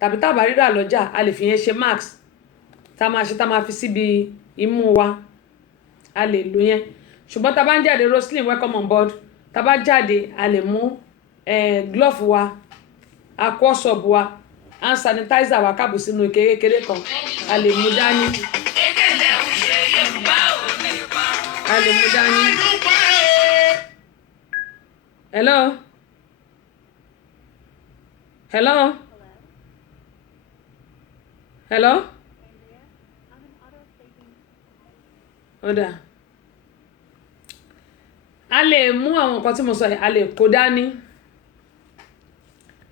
tàbí tá bá rírà lọ́jà a lè fi yẹn ṣe mask tá máa fi síbi imú wa a lè lò yẹn ṣùgbọ́n tá bá ń jáde Roselyn welcome on board tá bá jáde a lè mú glove wa aquasob wa hand sanitizer wa káàbù sínú kékeré kan a lè mú dání hello ọ̀dà a lè mú àwọn nǹkan tí mo sọ yìí a lè kó dání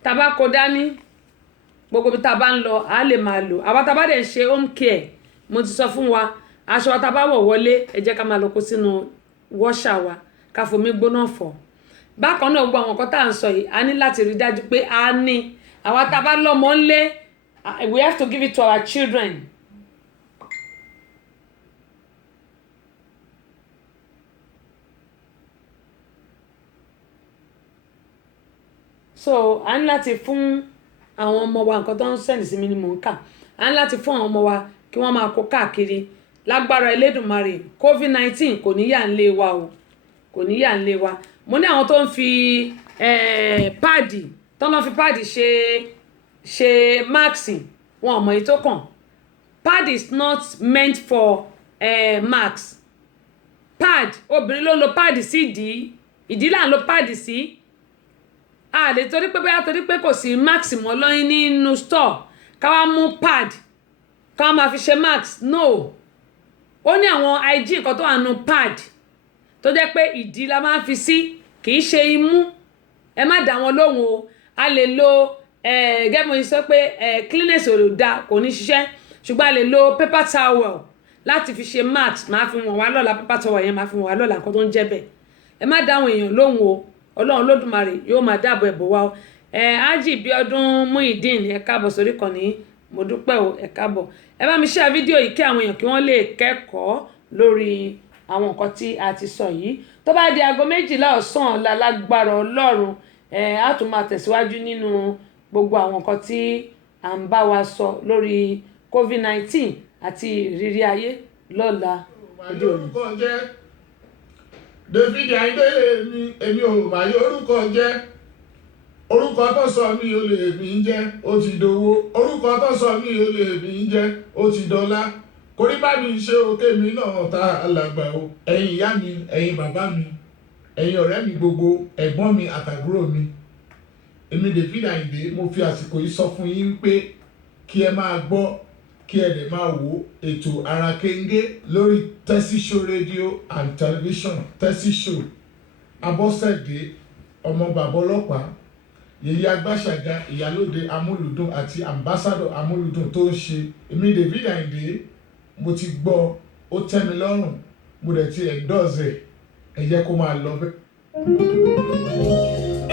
tá bá kó dání gbogbo bí tá bá ń lọ a lè máa lò àwa tá bá dẹ̀ ṣe home care mo ti sọ fún wa aṣọ wa tá bá wọ̀ wọlé ẹ jẹ́ ká máa lọ kó sínú wọ́ṣà wa ká fomi gbóná fọ̀ bákan náà gbogbo àwọn nǹkan tá à ń sọ yìí a ní láti rí dájú pé a ní àwa tá bá lọ́mọ ńlé we have to give it to our children. So a ní láti fún àwọn ọmọ wa nǹkan tó ń sẹ́ndì sí mi ni mò ń kà a ní láti fún àwọn ọmọ wa kí wọ́n máa kó káàkiri lágbára Elédùmarè COVID-19 kò ní yà ń lé wa o kò ní yà ń lé wa mo ní àwọn tó ń fi páàdì tó ń fi páàdì ṣe máàkì wọn ò mọ èyí tó kàn pad is not meant for marks pad obìnrin ló ń lo pad sí ìdí là ń lo pad sí a lè torí pé bóyá torí pé kò sí marks mọ́ lọ́yìn nínú store ká wá mú pad ká wá máa fi ṣe marks no ó ní àwọn IG nǹkan tó wà nù pad tó jẹ́ pé ìdí la máa ń fi sí kì í ṣe imú ẹ má dá wọn lóhùn o a lè lo gẹ́gẹ́ mo sọ pé cleanliness ò da kò ní ṣiṣẹ́ ṣùgbọ́n a lè lo paper towel láti fi ṣe marks máa fi wọ̀n wá lọ́la paper towel yẹn máa fi wọ̀n wá lọ́la nǹkan tó ń jẹ́ bẹ́ẹ̀ ẹ má dá àwọn èèyàn lóhùn o Ọlọ́run Olódùmarè yóò máa dáàbò ẹ̀bò wa o Hájì Bíọ́dún Muyideen ẹ káàbọ̀ sórí kan ní mo dúpẹ́ o ẹ káàbọ̀ ẹ bá mi share fídíò yìí kí àwọn èèyàn kí wọ́n lè kẹ́kọ̀ọ́ lórí àwọn nǹkan tí a ti sọ yìí tó bá di aago 12 ọ̀sán ọ̀la lágbára Ọlọ́run a tún máa tẹ̀síwájú nínú gbogbo àwọn nǹkan tí à ń bá wa sọ lórí COVID-19 àti ìrírí ayé lọ́la òde òní. David Ayindele mi èmi ò mà yọ orúkọ jẹ́ orúkọ tó sọ mí ó lè mí jẹ́ ó ti dowó orúkọ tó sọ mí ó lè mí jẹ́ ó ti dọ́là kórí bá mi ṣe òkè mi náà ta alàgbà o ẹ̀yin ìyá mi ẹ̀yin bàbá mi ẹ̀yin ọ̀rẹ́ mi gbogbo ẹ̀gbọ́n mi àtàbúrò mi èmi David Ayinde mo fi àsìkò yìí sọ fún yín pé kí ẹ máa gbọ́ kí ẹ lè máa wo ètò Ara Kenge lórí Tessy Show Radio and Television Tessy Show Abọ́sẹ̀dé ọmọ bàbá ọlọ́pàá yèyí agbáṣàga ìyálóde amúlùdùn àti ambassador amúlùdùn tó ń ṣe èmi David Ayinde mo ti gbọ́ ó tẹ́ mi lọ́rùn mo dẹ̀ ti endorse ẹ jẹ́ kó máa lọ bẹ́ẹ̀.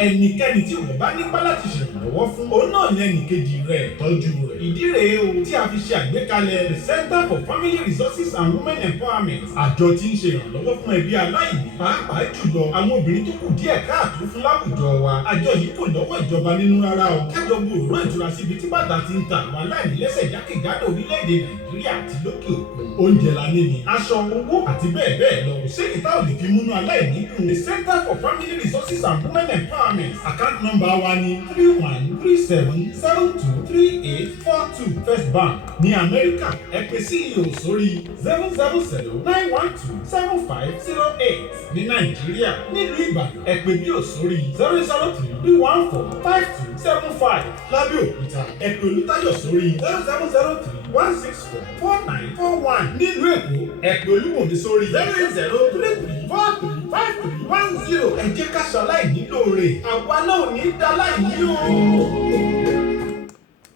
ẹnikẹ́ni tí wọ́n bá nípa láti ṣèrànlọ́wọ́ fún òun náà ní ẹnìkejì rẹ̀ tọ́jú rẹ̀. ìdí rèé o tí a fi ṣe àgbékalẹ̀ the Center for Family Resources and Women Empowerment. àjọ tí ń ṣe ìrànlọ́wọ́ fún ẹbí aláìní pàápàá jùlọ àwọn obìnrin tó kù díẹ̀ káàtó fún láwùjọ wa. àjọ yìí kò lọ́wọ́ ìjọba nínú rárá o. kájọ gbòòrò ìtura síbi tí bàtà ti ń ta àwọn aláìní lẹ́sẹ̀ jákèjádò orílẹ̀-èdè Nàìjíríà àti lókè òkun. oúnjẹ la ní ni aṣọ owó àti bẹ́ẹ̀ bẹ́ẹ̀ lọ. ṣé ìta ò lè fi múnú aláìní dùn. the Center for Family Resources and Women Empowerment. account number wa ni 3137723842 First Bank ní Amẹ́ríkà. ẹ pè CEO sórí 07091275508. ní Nàìjíríà nílùú Ìbàdàn ẹ pè bí ò sórí 00331452275. lábẹ́òkúta ẹ pè Olútáyọ̀ sórí 07031644941. nílùú Èkó ẹ pè Olúmọ̀mí sórí 08033435310. ẹ jẹ́ ká ṣaláìní lóore àwa náà ò ní dá láìní o.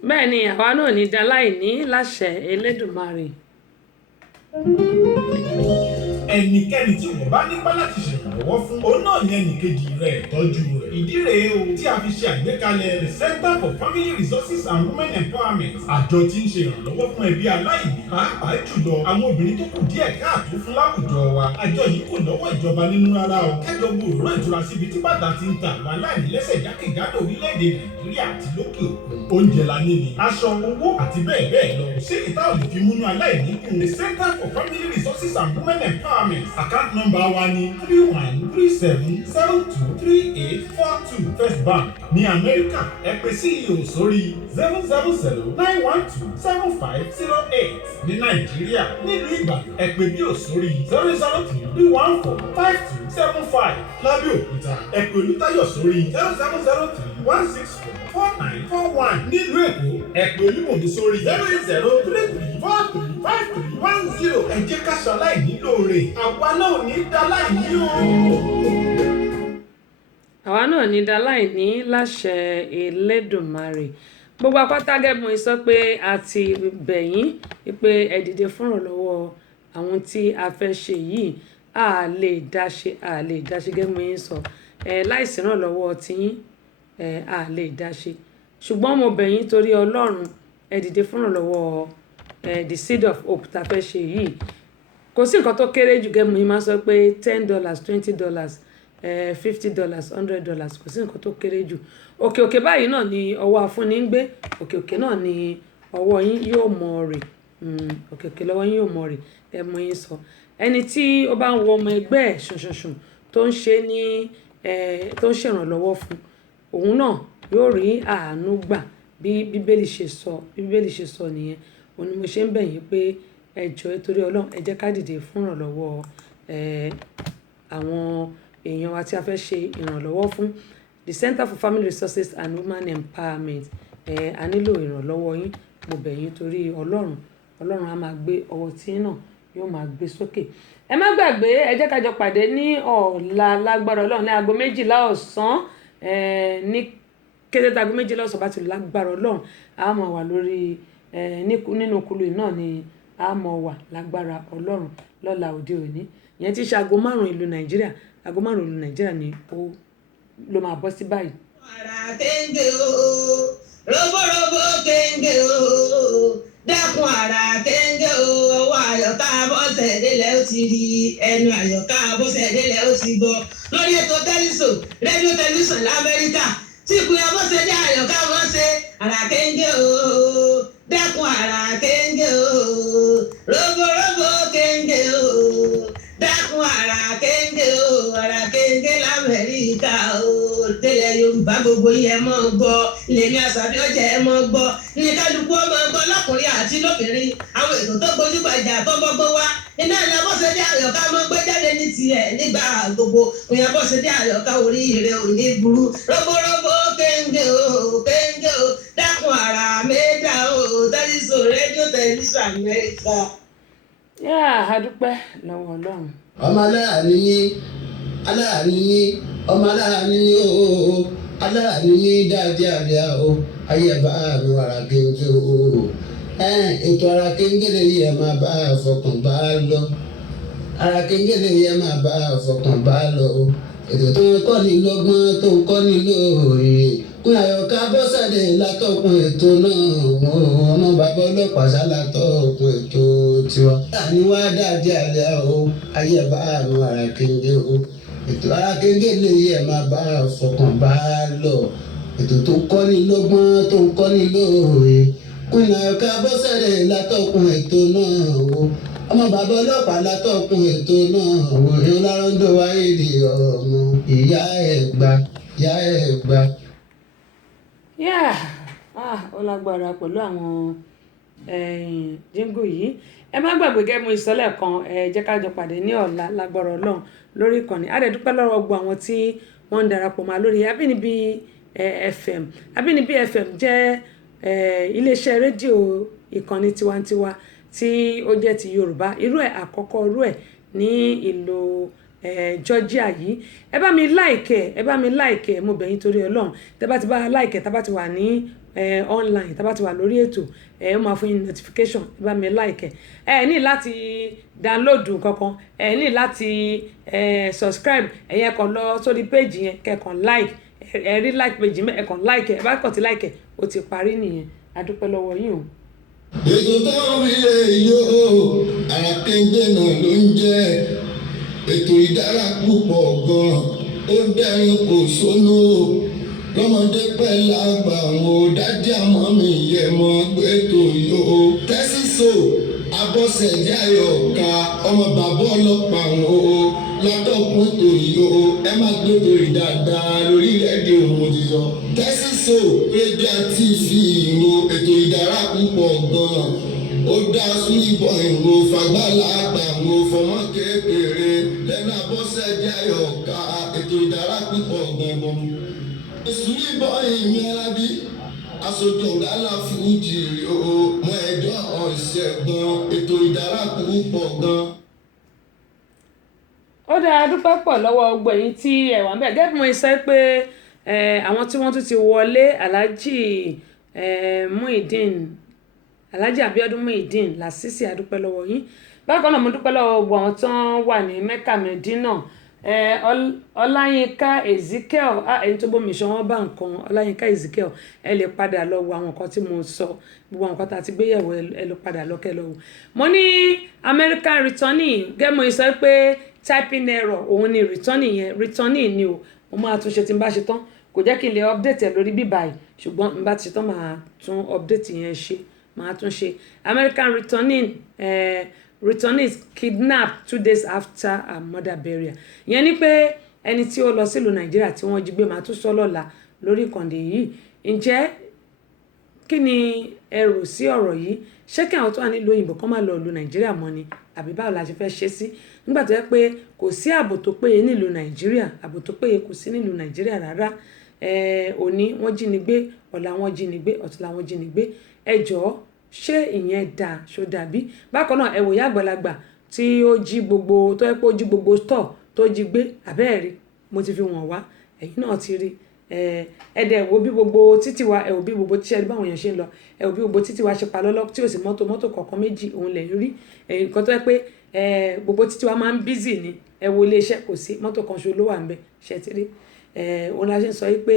bẹ́ẹ̀ ni àwa náà ò ní dá láìní láṣẹ Elédùmarè. ẹnikẹ́ni tí wọ́n bá nípa láti ṣèrànlọ́wọ́ ṣèrànlọ́wọ́ fún òun náà ní ẹnìkejì rẹ̀ tọ́jú rẹ̀. ìdí rèé o tí a fi ṣe àgbékalẹ̀ the Center for Family Resources and Women Empowerment. àjọ tí ń ṣe ìrànlọ́wọ́ fún ẹbí aláìní pàápàá jùlọ àwọn obìnrin tó kù díẹ̀ káàtó fún láwùjọ wa. àjọ yìí kò lọ́wọ́ ìjọba nínú rárá o. kẹjọ gbòòrò ìtura síbi tí bàtà ti ń ta àwọn aláìní lẹ́sẹ̀ jákèjádò orílẹ̀-èdè Nàìjíríà àti lókè òkun. oúnjẹ la ní ni aṣọ owó àti bẹ́ẹ̀ bẹ́ẹ̀ lọ. ṣé ìta ò lè fi múnú aláìní kún. the Center for Family Resources and Women Empowerment account number wa ni 3137723842 First Bank ní Amẹ́ríkà. ẹ pè CEO sórí 000-912-7508. ní Nàìjíríà nílùú Ìbàdàn ẹ pè bí ò sórí 003145275. lábẹ́ Òkúta ẹ pè Olútáyọ̀ sórí 07031644941. nílùú Èkó ẹ pè Olúmọ̀dé sórí 08033435310. ẹ jẹ́ ká ṣaláìní lóore àwa náà ò ní dáláìní o. àwa náà ní dáláìní láṣẹ Elédùmarè. gbogbo apátagẹ́mọ̀ sọ pé a ti bẹ̀yìn pé ẹ dìde fún ìrànlọ́wọ́ àwọn tí a fẹ́ ṣe yìí. a lè dáṣe gẹ́mọ̀ yín sọ láìsí ìrànlọ́wọ́ tiyín a lè dáṣe. ṣùgbọ́n mo bẹ̀yìn torí Ọlọ́run ẹ dìde fún ìrànlọ́wọ́ the Seed of Hope tá a fẹ́ ṣe yìí. kò sí nǹkan tó kéré jù gẹ́mọ̀ yín máa sọ pé $10 $20 $50 $100 kò sí nǹkan tó kéré jù. òkè òkè báyìí náà ni ọwọ́ afúnni ń gbé. òkè òkè náà ni ọwọ́ yín yóò mọ rè. òkè òkè lọ́wọ́ yín yóò mọ rè gẹ́mọ̀ yín sọ. ẹni tí ó bá ń wọ ọmọ ẹgbẹ́ ẹ̀ ṣùnṣùnṣùn tó ń ṣe ní tó ń ṣèrànlọ́wọ́ fún òun náà yóò rí àánú gbà bí bíbélì ṣe sọ nìyẹn. òun ni mo ṣe ń bẹ̀ yín pé ẹ jọ̀ọ́ torí Ọlọ́run ẹ jẹ́ ká dìde fún ìrànlọ́wọ́ àwọn èèyàn wa tí a fẹ́ ṣe ìrànlọ́wọ́ fún. the Center for Family Resources and Women Empowerment a nílò ìrànlọ́wọ́ yín. mo bẹ̀ yín torí Ọlọ́run á máa gbé ọwọ́ tí náà yóò máa gbé sókè. ẹ má gbàgbé ẹ jẹ́ ká jọ pàdé ní ọ̀la lágbára Ọlọ́run ní aago 12 ọ̀sán ní kété tí aago 12 ọ̀sán bá ti lágbára Ọlọ́run a máa wà lórí nínú kulu náà ni a máa wà lágbára Ọlọ́run lọ́la òde òní. ìyẹn ti ṣe aago 5 ìlú Nàìjíríà aago 5 ìlú Nàìjíríà ni ló máa bọ́ sí báyìí. ara kéńgé o roborobo kéńgé o dákun ara kéńgé o ọwọ́ Àyọ̀ká Abọ́sẹ̀délẹ̀ ó ti rí ẹnu Àyọ̀ká Abọ́sẹ̀délẹ̀ ó ti gbọ́ lórí ètò tẹlifíṣàn rédíò tẹlifíṣàn l'Amẹ́ríkà tí ìpín Abọ́sẹ̀dé Àyọ̀ká wọ́n ṣe ara kéńgé o dákun ara kéńgé o roborobo kéńgé o dákun ara kéńgé o ara kéńgé l'Amẹ́ríkà o tẹ́lẹ̀ Yorùbá gbogbo yẹn mọ́ gbọ́ lèmi Àṣàbí ọjà ẹ mọ́ gbọ́ ní kálukú ọmọ gbọ́ lọ́kùnrin àti lóbìnrin àwọn ètò tó gbójúgbajà tó gbọ́gbọ́ wá iná ilẹ̀ Abọ́sẹ̀dé Àyọ̀ká mọ́ gbé jáde ní tiẹ̀ nígbà gbogbo òyìn Abọ́sẹ̀dé Àyọ̀ká oríire òní burú roborobo kéńgé o dákun ara mẹ́ta o tẹlifíṣàn rédíò tẹlifíṣàn Amẹ́ríkà. a dúpẹ́ lọ́wọ́ Ọlọ́run. ọmọ aláàánú yín ọmọ aláàánú yín o aláàánú yín dáadáa o ayé bá àrùn ara kéńké o ètò ara kéńké lè yẹ máa bá fọkàn bá lọ ara kéńké lè yẹ máa bá fọkàn bá lọ ètò tó ń kọ́ ni lọ́gbọ́n tó ń kọ́ ni lóòrè kún Àyọ̀ká Abọ́sẹ̀dé látọkùn ètò náà ọmọ bàbá ọlọ́pàá sálátọkùn ètò tiwa. àníwá dáadáa o ayé bá àrùn ara kéńké o ètò ara kéńké lè yẹ máa bá fọkàn bá lọ ètò tó ń kọ́ ni lọ́gbọ́n tó ń kọ́ ni lóòrè kún Àyọ̀ká Abọ́sẹ̀dé látọkùn ètò náà ọmọ bàbá ọlọ́pàá látọkùn ètò náà ìyẹn lárọ́ńdọ̀ wáyé di ọmọ ìyá ẹ̀ gbà. ó lágbára pẹ̀lú àwọn jíngù yìí. ẹ má gbàgbé gẹ́gẹ́ ìsọ́lẹ̀ kan jẹ́ ká jọ pàdé ní ọ̀la lágbára Ọlọ́run lórí ìkànnì. a dẹ̀ dúpẹ́ lọ́wọ́ gbogbo àwọn tí wọ́n ń darapọ̀ mọ́ lórí Abínibí FM. Abínibí FM jẹ́ iléeṣẹ́ rédíò ìkànnì tiwantiwa tí ó jẹ́ ti Yorùbá irú ẹ̀ àkọ́kọ́ irú ẹ̀ ní ìlú Georgia yìí. ẹ bá mi láìkẹ́ mo bẹ̀ yín torí Ọlọ́run tẹ́ bá ti bá láìkẹ́ tá bá ti wà ní online tá bá ti wà lórí ètò ó máa fún yín notification ẹ bá mi like ẹ ní láti download kankan ẹ ní láti subscribe ẹ̀yẹn kàn lọ sórí page yẹn kẹ́kàn like ẹ rí like page mi ẹ kàn like ẹ bá kàn ti like ẹ ó ti parí nìyẹn a dúpẹ́ lọ́wọ́ yín o. ètò táwọn ilé yóò Àràkéńgbé náà ló ń jẹ́ ètò ìdára púpọ̀ gan-an ó dẹ́rìn kò sónú lọ́mọdé pẹ̀lú àgbà àwọn dádì àmọ́ mi yẹ mọ́ ètò yóò tẹ́sísò Abọ́sẹ̀dé Àyọ̀ká ọmọ bàbá ọlọ́pàá àwọn látọ̀kùn ètò yóò ẹ má gbé torí dáadáa lórílẹ̀‐èdè òun ti sọ tẹ́sísò rédíò tíìfì ìró ètò ìdára púpọ̀ gan-an ó dá súnìbọ̀ ìró fagbálà àgbà àwọn fọmọ kékeré lẹ́nu Abọ́sẹ̀dé Àyọ̀ká ètò ìdára púpọ̀ gan-an súnìbọ̀ ìmí arábí aṣojú ọ̀gá láfújì mọ ẹjọ́ ọ̀ṣẹ̀gbọ́n ètò ìdára púpọ̀ gan-an. ó dáa dúpẹ́ pọ̀ lọ́wọ́ gbogbo ẹ̀yin tí ẹ wà ń bẹ̀ gẹ́gẹ́ bí mo sọ pé àwọn tí wọ́n tún ti wọlé Alhaji Muideen Alhaji Abiodun Muideen Lasisi adúpẹ́ lọ́wọ́ yín bákan náà mo dúpẹ́ lọ́wọ́ gbogbo àwọn tó wà ní Mecca Medina Ọláyínká Ezekiel ẹni tó bómi ṣan wọn bá nǹkan Ọláyínká Ezekiel ẹ lè padà lọ wo àwọn nǹkan tí mo sọ gbogbo àwọn nǹkan tá a ti gbéyẹ̀wò ẹ lè padà lọ́kẹ́ lọ wò mo ní American returning gẹ́gẹ́ mo sọ pé typing error òun ni returning ni o mo máa tún ṣe tí n bá ṣe tán kò jẹ́ kí n lè update ẹ̀ lórí bíbá yìí ṣùgbọ́n n bá ti ṣe tán máa tún update yẹn ṣe máa tún ṣe American returnees kidnapped 2 days after her mother burial ìyẹn ni pé ẹni tí ó lọ sílùú Nàìjíríà tí wọ́n jí gbé máa tún sọ lọ́la lórí ìkànnì yìí ǹjẹ́ kí ni ẹ rò sí ọ̀rọ̀ yìí ṣé kí àwọn tó wà nílùú òyìnbó kán máa lọ ìlú Nàìjíríà mọ́ ni àbí báwo la ṣe fẹ́ ṣe sí nígbà tó yẹ pé kò sí ààbò tó péye nílùú Nàìjíríà ààbò tó péye kò sí nílùú Nàìjíríà rárá òní wọ́n jí ni gbé ọ̀la wọ́n jí ni gbé ọ̀túnla wọ́n jí ni gbé ẹ jọ̀ọ́ ṣé ìyẹn dáa ṣó dàbí bákan náà ẹ wòye àgbàlagbà tí ó jí gbogbo tó yẹ pé ó jí gbogbo store tó jí gbé àbẹ́ẹ̀rí mo ti fi wọ̀n wá ẹ̀yin náà ti rí ẹ̀dẹ̀ wo bí gbogbo títì wa ẹ̀ wò bí gbogbo tíṣẹ́ báwọn èèyàn ṣe ń lọ ẹ̀ wò bí gbogbo títì wa ṣe pa lọ́lọ́ tí ò sí mọ́tò kọ̀ọ̀kan méjì òun lẹ̀ rí nǹkan tó yẹ pé gbogbo títì wa máa ń bízì ni ẹ wo iléeṣẹ́ kò sí mọ́tò kan ṣo ló wà ń bẹ ṣe ti rí òun la ṣe ń sọ yìí pé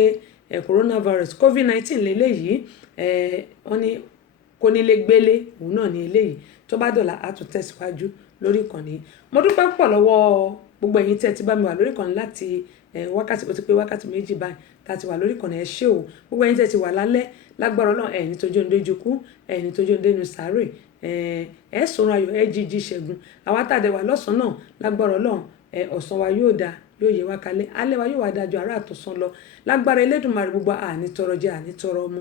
coronavirus COVID-19 lélẹ́yìí wọ́n ní kónílé gbélé òun náà ní eléyìí tó bá dọ̀la á tún tẹ̀síwájú lórí ìkànnì mo dúpẹ́ pọ̀ lọ́wọ́ gbogbo ẹ̀yin tẹ́ ti bá mi wà lórí ìkànnì láti wákàtí ó ti pé wákàtí méjì báyìí tá a ti wà lórí ìkànnì ẹ ṣé o gbogbo ẹ̀yin tẹ́ ti wà lálẹ́ lágbára Ọlọ́run ẹ̀yin tójú ń dojú kú ẹ̀yin tójú ń dénú sáré ẹ̀ sọ̀rọ̀ ayọ̀ ẹ̀ jíjí ṣẹ́gun àwa tá a dẹ̀ wà lọ́sàn-án náà lágbára Ọlọ́run ọ̀sán wa yóò dáa yóò yẹ wá kalẹ̀ alẹ́ wa yóò wá dájú àárọ̀ àtọ̀sán lọ lágbára Elédùmarè gbogbo àní tọrọ jẹ àní tọrọ mu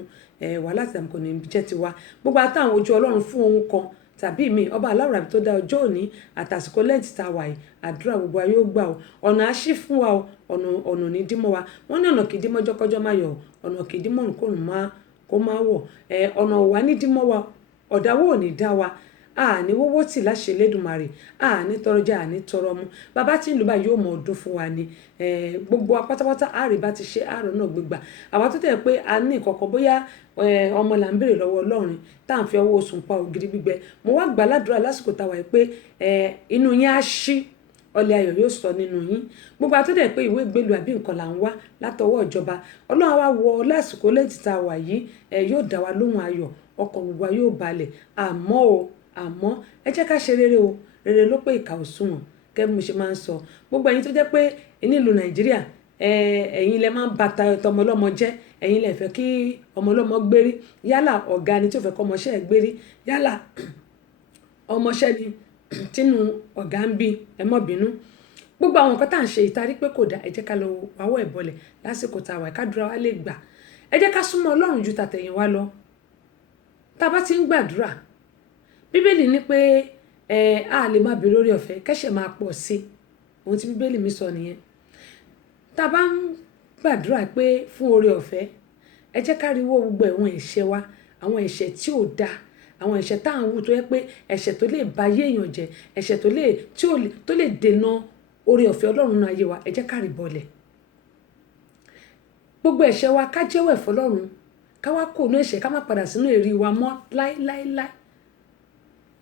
wà láti àmì kò ní jẹ́ tiwa gbogbo àtàwọn ojú Ọlọ́run fún ohun kan tàbí mi ọba aláwọ̀ àbí tó dá ọjọ́ òní àtàsìkò lẹ́ǹtì tá a wà yìí àdúrà gbogbo wa yóò gbà o ọ̀nà àṣì fún wa o ọ̀nà ní dímọ̀ wa wọ́n ní ọ̀nà kì í dímọ̀ jọ́kọ́jọ́ máa yọ̀ ọ̀nà kì í dímọ̀ kòrùn kó máa wọ̀ ọ̀nà òwà ní dímọ̀ wa ọ̀dáwó ò ní dá wa àní wọ́wọ́ tì láṣẹ Elédùmarè àní tọrọ jẹ àní tọrọ mu bàbá tí ń lù bá yóò mọ ọdún fún wa ni gbogbo apátápátá àárẹ̀ bá ti ṣe àárọ̀ náà gbégbà àwa tó tẹ̀ pé a ní ìkọ̀kọ̀ bóyá ọmọ là ń béèrè lọ́wọ́ Ọlọ́run tá à ń fi ọwọ́ oṣù pa ògiri gbígbẹ mo wá gbà ládùúrà lásìkò táwa yìí pé inú yín á ṣí ọlẹ̀ ayọ̀ yóò sọ nínú yín gbogbo àtúndẹ̀ pé ìwé ìgbélú àbí nǹkan là ń wá látọwọ́ ìjọba Ọlọ́run wa wọ lásìkò lẹ́yìn tí a wà yìí yóò dá wa lóhùn ayọ̀ ọkàn gbogbo wa yóò balẹ̀ àmọ́ ẹ jẹ́ ká ṣe rere o rere ló pé ìkà òṣùwọ̀n kẹ́bí mo ṣe máa ń sọ gbogbo ẹ̀yin tó jẹ́ pé nílùú Nàìjíríà ẹ̀yin lẹ máa ń bàtà ọmọlọ́mọ jẹ́ ẹ̀yin lẹ fẹ́ kí ọmọlọ́mọ gbérí yálà ọ̀gá ni tí ò fẹ́ kọ́ ọmọọṣẹ́ ẹ̀ gbérí yálà ọmọọṣẹ́ ni tínú ọ̀gá ń bí ẹ mọ́ bínú gbogbo àwọn nǹkan tá à ń ṣe ìtarí pé kò dá ẹ jẹ́ ká lọ wáwọ́ ẹ̀ bọlẹ̀ lásìkò tá a wà kádùrá wa lè gbà ẹ jẹ́ ká súnmọ́ Ọlọ́run ju tàtẹ̀yìn wa lọ tá a bá ti ń gbàdúrà Bíbélì ní pé a lè máa bèrè oore ọ̀fẹ́ kẹ́ṣẹ̀ máa pọ̀ sí ohun tí Bíbélì mi sọ nìyẹn tá a bá ń gbàdúrà pé fún oore ọ̀fẹ́ ẹ jẹ́ ká ríwọ́ gbogbo ẹ̀wọ̀n ẹ̀ṣẹ̀ wa àwọn ẹ̀ṣẹ̀ tí ò dáa àwọn ẹ̀ṣẹ̀ tá à ń wù tó yẹ pé ẹ̀ṣẹ̀ tó lè ba ayé èèyàn jẹ́ ẹ̀ṣẹ̀ tó lè dènà oore ọ̀fẹ́ Ọlọ́run náà ayé wa ẹ jẹ́ ká rí bọlẹ̀ gbogbo ẹ̀ṣẹ̀ wa ká jẹ́wọ́ ẹ̀fọ́ Ọlọ́run ká wá kó inú ẹ̀ṣẹ̀ ká má padà sínú èrí wa mọ́ láíláíláí,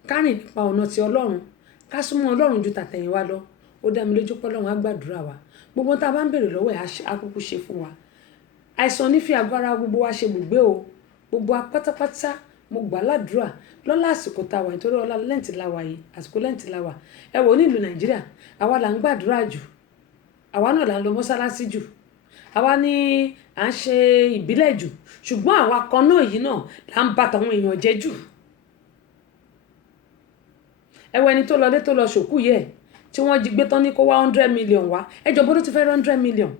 ká rìn nípa ọ̀nà ti Ọlọ́run, ká súnmọ́ Ọlọ́run ju tàtẹ̀yìnwá lọ. Ó dá mi lójú pé Ọlọ́run á gbàdúrà wa, gbogbo tá a bá ń béèrè lọ́wọ́ ẹ̀ á kúkú ṣe fún wa. Àìsàn ní fi àgọ́ ara gbogbo wa ṣe gbùgbé o, gbogbo wa pátápátá mo gbà ládùúrà lọ́lá àsìkò tá a wà nítorí ọlá lẹ́ǹtì la wà yìí, àsìkò lẹ́ǹtì la wà. Ẹ wò nílùú Nàìjíríà àwa là ń gbàdúrà jù, àwa náà là ń lọ mọ́sálásí jù, àwa ní à ń ṣe ìbílẹ̀ jù, ṣùgbọ́n àwa kan náà yìí náà là ń bà tàwọn èèyàn jẹ́ jù. Ẹ wo ẹni tó lọ dé tó lọ ṣòkú yẹ tí wọ́n jí gbé tán ní kó wá 100 million wá, ẹjọ́ bó ló ti fẹ́ 100 million,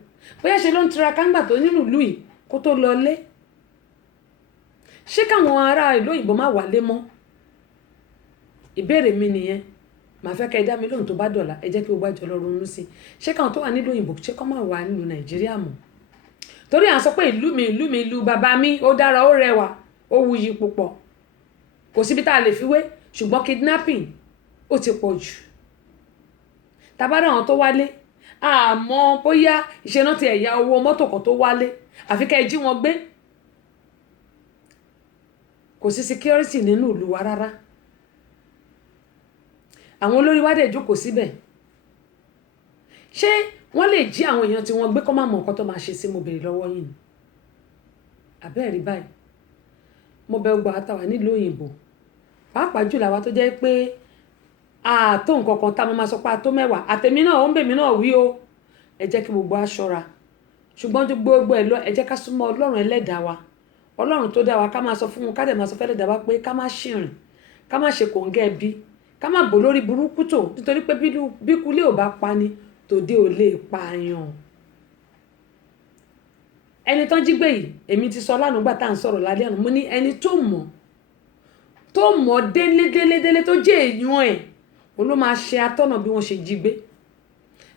bóyá ṣe ló ń tiraka ńgbà tó nínú ìlú yìí kó tó lọ lé. Ṣé káwọn ará ìlú òyìnbó má wálé mọ́? Ìbéèrè mi nìyẹn, màá fẹ́ kẹ́ ẹ dá mi lóhùn tó bá dọ̀la, ẹ jẹ́ kí o bá jọ lọ ronú sí i. Ṣé káwọn tó wà nílùú òyìnbó ṣé kọ́ máa wà nílùú Nàìjíríà mọ́? Torí à ń sọ pé ìlú mi ìlú bàbá mi ó dára ó rẹwà ó wuyì púpọ̀, kò síbi tá a lè fi wé, ṣùgbọ́n kidnapping ó ti pọ̀ jù. Tabára àwọn tó wálé àmọ́ bóyá ìṣe náà ti ẹ̀yà owó mọ́tò kan tó wálé, àfi kẹ́ ẹ jí wọn gbé. Kò sí security nínú ìlú wa rárá. Àwọn olórí wa dẹ̀ jókòó síbẹ̀. Ṣé wọ́n lè jí àwọn èèyàn tí wọ́n gbé kó má mọ nǹkan tó máa ṣe sí? Mo béèrè lọ́wọ́ yín ni. Àbẹ́ẹ̀rí báyìí. Mo bẹ̀ gbọ́ àtàwà nílùú òyìnbó. Pàápàá jùlọ àwa tó jẹ́ pé àtó nǹkan kan tá a máa sọ pé àtó mẹ́wàá. Àtẹ̀mí náà ó ń bèmí náà wí o. Ẹ jẹ́ kí gbogbo aṣọra. Ṣùgbọ́n ju gbogbo ẹ̀ lọ, ẹ jẹ́ ká súnmọ́ Ọlọ́run ẹlẹ́dàá wa. Ọlọ́run tó dá wa ká máa sọ fún un, ká dẹ̀ máa sọ fẹ́ ẹlẹ́dàá wa pé ká má ṣìrìn, ká má ṣe kòńgẹ́ bí, ká má bò lórí burúkú tó, nítorí pé bí kulé ò bá pani tòde ò lè pààyàn. Ẹni tán jí gbé yìí, èmi ti sọ lánàá gbà tá à ń sọ̀rọ̀ lálẹ́ àná, mo ní ẹni tó mọ̀ délé tó jẹ́ èèyàn ẹ̀, òun ló máa ṣe atọ́nà bí wọ́n ṣe jí gbé.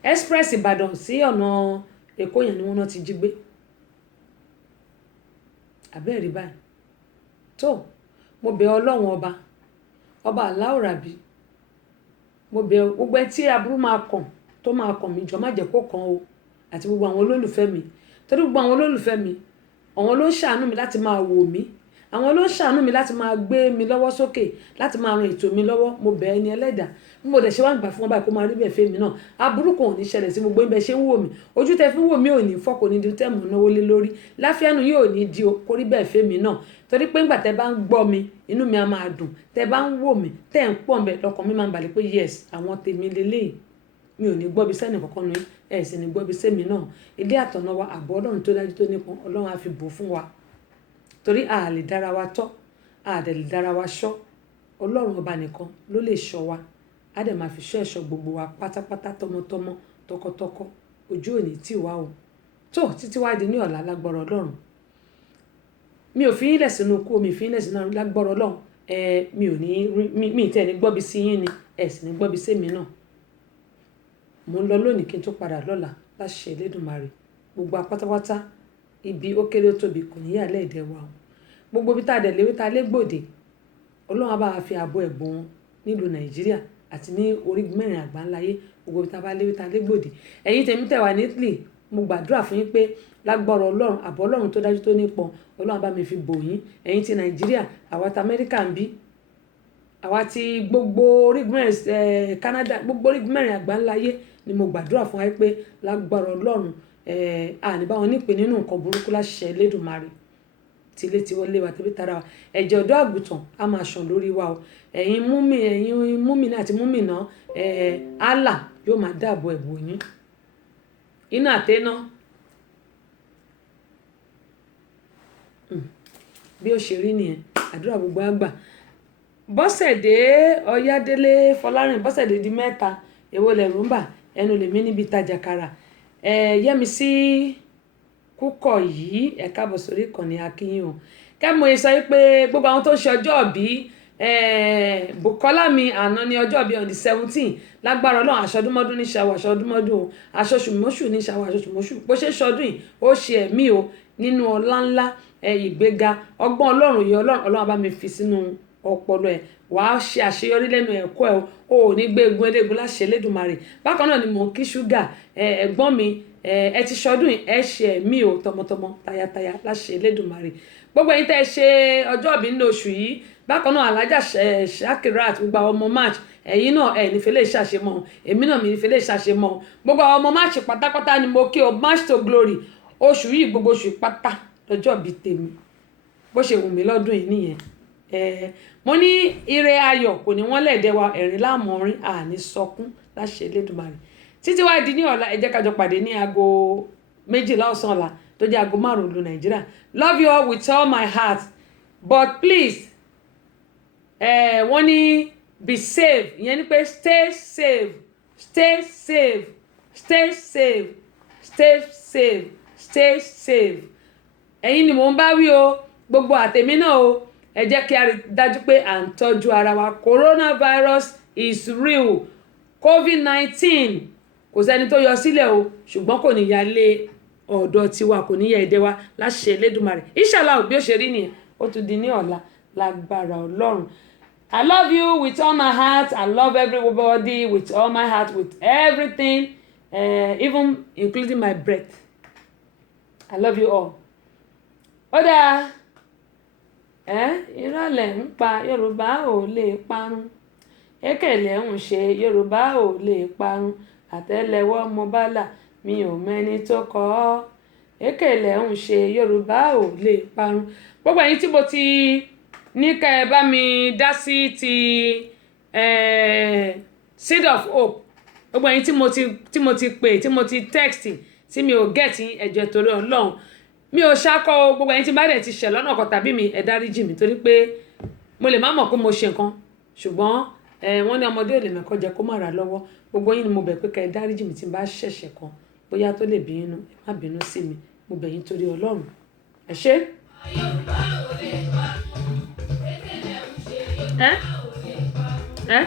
Express Ìbàdàn sí ọ̀nà Èkó yẹn ni wọ́n náà ti jí gbé. Àbẹ́ẹ̀rí báyìí. Tó, mo bẹ̀ Ọlọ́run ọba aláòràbí, mo bẹ̀ gbogbo ẹ tí aburú máa kàn tó máa kàn mí, jọ má jẹ́ kó kàn o, àti gbogbo àwọn olólùfẹ́ mi, torí gbogbo àwọn olólùfẹ́ mi àwọn ló ń ṣàánú mi láti máa wò mí, àwọn ló ń ṣàánú mi láti máa gbé mi lọ́wọ́ sókè, láti máa ran ètò mi lọ́wọ́. Mo bẹ̀ ẹni ẹlẹ́dàá bí mo dẹ̀ ṣe wá gbà fún wọn báyìí kó máa rí bẹ́ẹ̀ fẹ́mi náà. Aburú kan ò ní ṣẹlẹ̀ sí gbogbo ibẹ̀ ṣe ń wò mí, ojú tẹ fi ń wò mí ò ní fọ́, kò ní di tẹ́ mọ̀ náwó lé lórí, láfíànù yóò ní di kó rí bẹ́ẹ̀ fẹ́mi náà. Torí pé ńgbà tẹ bá ń gbọ́ mi inú mi á máa dùn, tẹ bá ń wò mí tẹ́ ń pọ̀ mbẹ̀ lọ́kàn mi máa ń balẹ̀ pé yes àwọn tèmi lélẹ́yìí, mi ò ní gbọ́ bí sẹ́ni kankan nu ẹ̀ sì ní gbọ́ bí sẹ́mi náà. Ilé àtọ̀nà wa àbọ̀ Ọlọ́run tó dájú tó nípọn, Ọlọ́run á fi bò fún wa, torí a lè dára wa tọ́, a dẹ̀ lè dára wa ṣọ́. Ọlọ́run ọba nìkan ló lè ṣọ́ wa, á dẹ̀ máa fi ṣọ́ ẹ̀ṣọ́ gbogbo wa pátápátá, tọmọtọmọ tọkọtọkọ, ojú òní tì wá o. Tó títí wá di ní ọ̀la lágbára Ọlọ́run, mi ò fi yín lẹ̀ sínú ikú, mi ò fi yín lẹ̀ sínú lágbára Ọlọ́run. Mi ò ní mi tẹ̀ ní gbọ́bi sí yín ni, ẹ̀ sì ní gbọ́bi sí mi náà. Mo ń lọ lónìí kí n tó padà lọ́la láṣẹ Elédùmarè. Gbogbo apátápátá ibi ó kéré ó tóbi kò ní yà lẹ́ẹ̀dẹ̀ wa o. Gbogbo bí tá a dẹ̀ léwé tá a lé gbòde, Ọlọ́run á bá wa fi ààbò ẹ̀bùn wọn nílùú Nàìjíríà àti ní orígun mẹ́rin àgbáńláyé. Gbogbo bí tá a bá léwé tá a lé gbòde. Ẹ̀yin tèmi tẹ̀ wá ní Italy, mo gbàdúrà fún yín pé lágbára Ọlọ́run àbọ̀ Ọlọ́run tó dájú tó nípọn, Ọlọ́run á bá mi fi bò yín. Ẹ̀yin ti Nàìjíríà, àwa ti Amẹ́ríkà ń bí, àwa ti gbogbo orígun mẹ́rin Canada, gbogbo orígun mẹ́rin àgbáńláyé ni mo gbàdúrà fún wa pé lágbára Ọlọ́run àní bá wọn nípe nínú nǹkan burúkú láṣẹ Elédùmarè. Tilé tí wọ́n lé wa tẹ́bí tara wa, ẹ̀jẹ̀ ọ̀dọ́ àgùntàn á máa ṣàn lórí wa o. Ẹ̀yin múmi àti múmi náà Allah yóò máa dáàbò ẹ̀bù yín. Iná àtẹ́ná bí ó ṣe rí nìyẹn, àdúrà gbogbo àgbà. Bọ́sẹ̀dé Ọ̀yádélé Fọlárìn, Bọ́sẹ̀dé di mẹ́ta, èwo lẹ̀rù ń bà, ẹnu lèmi níbi ìtajà-kara. Yẹ́misí Kúkọ̀ yìí, ẹ káàbọ̀ sórí ìkànnì Akínyìn o. Kẹ́mo sọ pé gbogbo àwọn tó ń ṣe ọjọ́ ìbí, Bùkọ́lá mi àná ní ọjọ́ ìbí on the 17, lágbára Ọlọ́run aṣọdúnmọ́dún ní ṣàwọ̀ aṣọdúnmọ́dún o, aṣoṣùmọ́ṣù ní ṣàwọ̀ aṣoṣùmọ́ṣù, bó ṣe ṣọdún yìí ó ṣe ẹ̀mí o nínú ọlá ńlá, ìgbéga, ọgbọ́n Ọlọ́run yìí Ọlọ́run bá mi fi sínú ọpọlọ ẹ̀, wàá ṣe àṣeyọrí lẹ́nu ẹ̀kọ́ ẹ̀ o ò ní gbé egun eléegun láṣẹ Elédùmarè. Bákan náà ni mò ń kí ṣúgà ẹ̀gbọ́n mi ẹ ti ṣọdún ẹ ṣe ẹ̀mí o tọmọtọmọ tayátayá láṣẹ Elédùmarè gbogbo ẹ̀yin tẹ́ ẹ ṣe ọjọ́ ìbí nínú oṣù yìí bákan náà alájà Shakirat gbogbo àwọn ọmọ March ẹ̀yin náà ẹ̀ nífẹ̀ẹ́ lè ṣàṣemọ́ èmi náà mi nífẹ̀ẹ́ lè ṣàṣemọ́ gbogbo àwọn ọmọ March pátápátá ni mo kí o March to glory oṣù yìí gbogbo oṣù pátá lọ́jọ́ ìbí tèmi bó ṣe wù mí lọ́dún yìí nìyẹn mo ní ire ayọ̀ kò ní wọ́n lẹ̀dẹ̀ wa ẹ̀rín láàmọ́rin àní sọkún láṣẹ Elédùmarè títí wá di ní ọ̀la ẹ jẹ́ ká jọ pàdé ní aago 12 ọ̀sán ọ̀la tó jẹ́ aago 5 lu Nàìjíríà love you all with all my heart but please wọ́n ní be safe ìyẹn ni pé stay safe stay safe stay safe stay safe stay safe ẹ̀yin ni mò ń bá wí o gbogbo àtẹ̀mí náà o ẹ jẹ́ kí a rí dájú pé à ń tọ́jú ara wa coronavirus is real COVID-19 kò sẹ́ni tó yọ sílẹ̀ o ṣùgbọ́n kò ní yálé ọ̀dọ̀ tiwa kò ní yẹ èdè wa láṣẹ Elédùmarè inshallah bí ó ṣe rí nìyẹn ó tún di ní ọ̀la lágbára Ọlọ́run I love you with all my heart I love everybody with all my heart with everything even including my breath I love you all ó dáa ìrọ̀lẹ́ ń pa Yorùbá ò lè parun èkèlè ń ṣe Yorùbá ò lè parun àtẹ́lẹwọ́ mo bá là mi ò mẹ́ni tó kọ́ ọ́ èkèlè ń ṣe Yorùbá ò lè parun gbogbo ẹ̀yin tí mo ti ní ká ẹ bá mi dá sí ti Seed of Hope gbogbo ẹ̀yin tí mo ti pè tí mo ti text tí mi ò get ẹ̀jẹ̀ torí Ọlọ́run mi ò ṣakọ gbogbo ẹ̀yin tí bá dẹ̀ ti ṣẹ̀ lọ́nà kan tàbí mi ẹ dáríjì mi torí pé mo lè má mọ̀ pé mo ṣe nǹkan ṣùgbọ́n wọ́n ní ọmọdé ò lè mẹ́kọ́ jẹ kó má ra lọ́wọ́ gbogbo yín ni mo bẹ̀ pé ká ẹ dáríjì mi tí n bá ṣẹ̀ṣẹ̀ kan bóyá tó lè bínú ẹ má bínú sí mi mo bẹ̀ yín torí Ọlọ́run ẹ ṣé. ẹ